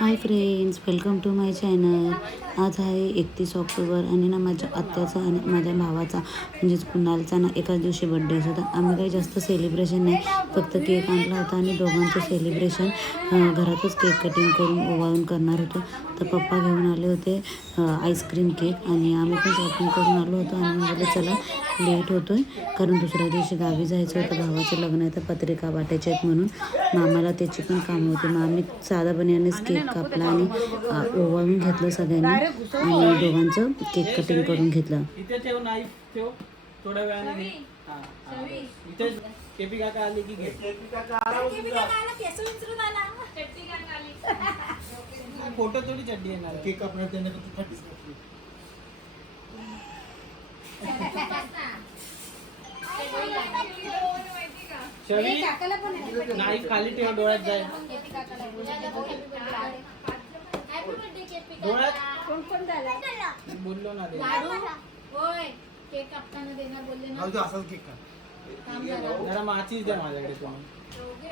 High friends, welcome to my channel. आज आहे 31 October आणि ना माझ्या आत्याचा आणि माझ्या भावाचा म्हणजेच कुणालचा ना एकाच दिवशी बड्डे होता. आम्ही काही जास्त सेलिब्रेशन नाही, फक्त केक आणला होता आणि दोघांचं सेलिब्रेशन घरातच केक कटिंग करून ओवाळून करणार होतो. तर पप्पा घेऊन आले होते आईस्क्रीम केक आणि आम्ही पण शॉपिंग करून आलो होतो आणि बोलले चला लेट होतो आहे कारण दुसऱ्या दिवशी गावी जायचं होतं, भावाचं लग्न आहे तर पत्रिका वाटायच्या आहेत म्हणून. मग आम्हाला त्याची पण कामं होती. मग आम्ही साधापणानेच केक कापला आणि ओवाळून घेतलं सगळ्यांनी आणि दोघांचं केक कटिंग करून घेतलं. फोटो थोडी चड्डी येणार केक कापणार त्यांना नाही खाली ठेव, डोळ्यात जाईल. बोललो ना केक कापताना देणार बोलले ना. असाच केक का जरा माचीच द्या माझ्याकडे तुम्ही.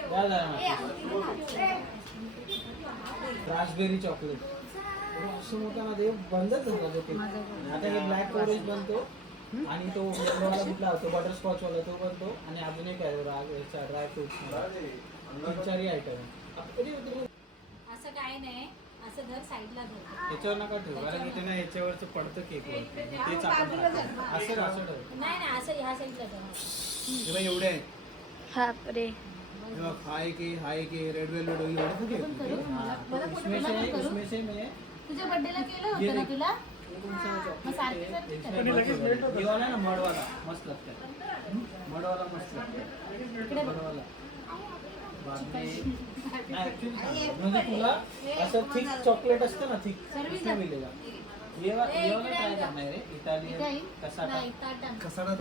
द्या जरा रास्पबेरी चॉकलेट. असं मोठा ना देव बंदच झाला तो केक. आता हे ब्लॅक फॉरेस्ट बनतो आणि तो येलोवाला कुठला होतो बटरस्कॉच वाला तो बनतो आणि अजून एक आहे ड्रायफ्रुट्स. 3-4 आयटम. असं काय नाही, असं धर साईडला धर. याच्यावर नका ठेवू कारण इथे ना याच्यावरचं पडतं केक तेच आपण असं असं नाही नाही, असं ह्या साईडला धर. हे बघ एवढे आहेत. बापरे. हाय के रेड वेलवेट उसमें से मैं तुझ्या बर्थडेला केलं होतं ना तुला. मग सारखं ये वाला ना मडवाला मस्त लागतं. मडवाला मस्त लागतं. मडवाला म्हणजे तुला असं थिक चॉकलेट असतं ना थिक उसमें मिलेगा. ये वाला ट्राय करना है रे. इटालियन कसाटा ये कशाला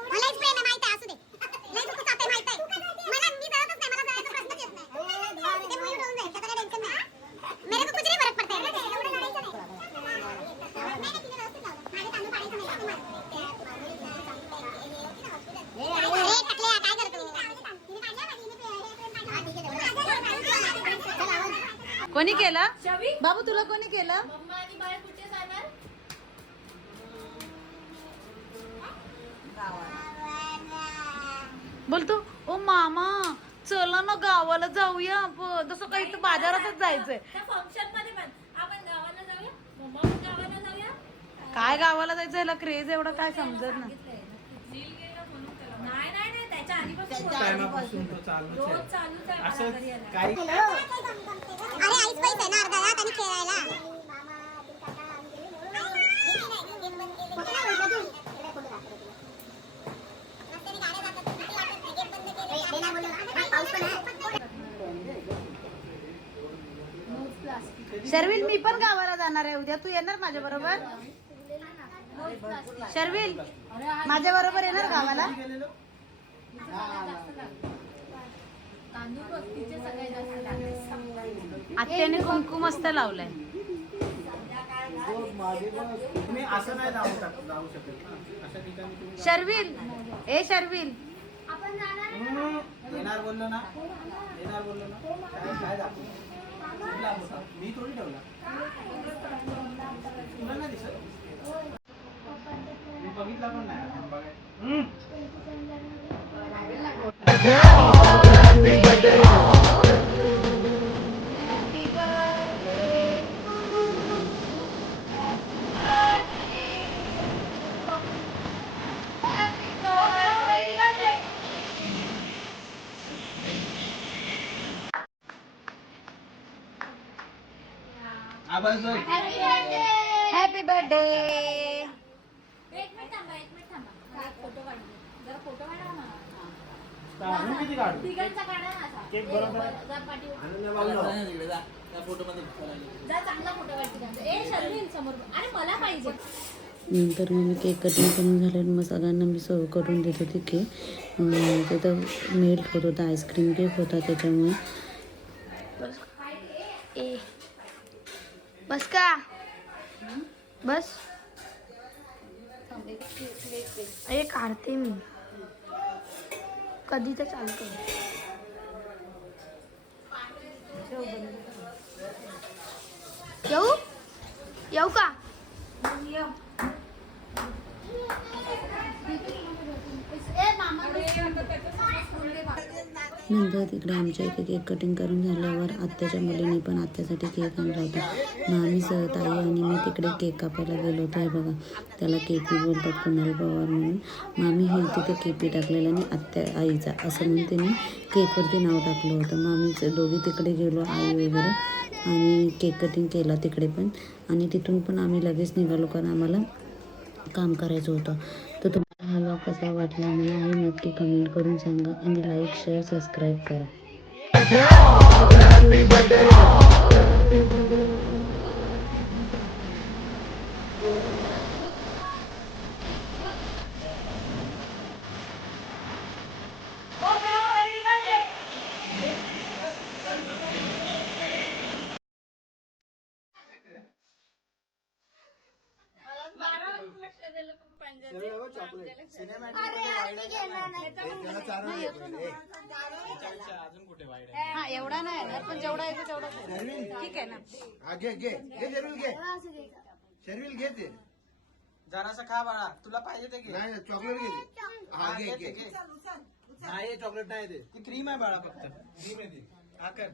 मला स्प्रे नाही माहिती असू दे. नाही तू कापे माहिती आहे मला. मी जातच नाही, मला जायचा प्रश्नच येत नाही. ते मुळे होऊन जाईल, त्याचा टेन्शन नाही. मेरे को कुछ नहीं फरक पड़ता है. एवढं लढायचं नाही. नाही तिने व्यवस्थित लावलं. माझे तांदूळ पाडायचं नाही. अरे टाकले काय करतो. कोणी केलं बाबू, तुला कोणी केलं? मम्मा आणि बाळ कुठे जाणार? बोलतो ओ मामा चला ना गावाला जाऊया. जसं काही तर बाजारातच जायचंय. त्या फंक्शन मध्ये पण आपण गावाला जाऊया. मम्मा पण गावाला जाऊया. काय गावाला जायचं, ह्याला क्रेज एवढं काय समजत ना. नाही नाही नाही, त्याच्या आधीपासून टायमापासून तो चालूच रोज आहे. चालूच आहे असं मला घरी यायला. काही अरे आईच पैसे आहे ना अर्धा रात आणि खेळायला. शर्विल, मी पण गावाला जाणार आहे उद्या. तू येणार माझ्या बरोबर? शर्विल, माझ्या बरोबर येणार गावाला? तांदूळ बघतीचे सगळ्यात जास्त टाकायचे. आत्याने कुंकू मस्त लावलाय. तुम्ही असं नाही जाऊ शकत ना अशा ठिकाणी तुम्ही शर्विल, ए शर्विल, आपण जाणार येणार बोललो ना काय दाखवू कुठला होता? मी थोडी ठेवला तुला नाही दिसत. मी बघितला पण नाही. Happy birthday. एक मिनिट थांबा. फोटो काढ. जरा फोटो काढा ना. किती काढू तिघांचा काढा ना असा. केक बरोबर आहे. जा पाठीवर. त्या फोटो मध्ये जा चांगला फोटो काढ तिघांचा. ए शर्मिन समोर. अरे मला पाहिजे. नंतर मग मी केक कटिंग करून झाल्यावर मग सगळ्यांना मी सर्व करून देत होती केक. तिथं मेल्ट होत होता, आईस्क्रीम केक होता त्याच्यामुळे. बस का बस अरे काढते मी कधी तर चालते. येऊ येऊ का नंतर तिकडे आमच्या इथे केक कटिंग करून झाल्यावर आत्याच्या मुलीने पण आत्यासाठी केक आणला होता. मामीसह ताई आणि मी तिकडे केक कापायला गेलो होतो. हे बघा, त्याला केपी बोलतात, कुणाल पवार म्हणून. मामी हे तिथे केपी टाकलेला आणि आत्या आईचा असं म्हणून त्यांनी केकवरती नाव टाकलं होतं. मामीचं दोघी तिकडे गेलो, आई वगैरे, आणि केक कटिंग केला तिकडे पण. आणि तिथून पण आम्ही लगेच निघालो कारण आम्हाला काम करायचं होतं. तर तुम्हाला हा व्लॉग कसा वाटला मला हे नक्की कमेंट करून सांगा आणि लाईक, शेअर, सबस्क्राईब करा. अजून कुठे वाईट आहे? एवढा नाही येणार, पण जेवढा येतो तेवढा ठीक आहे ना. शर्विल घे ते. जरासं खा बाळा, तुला पाहिजे ते घे. नाही चॉकलेट घे ते. हा घे घे. नाही चॉकलेट नाही ते, ती क्रीम आहे बाळा, फक्त क्रीम आहे ती. हा कर.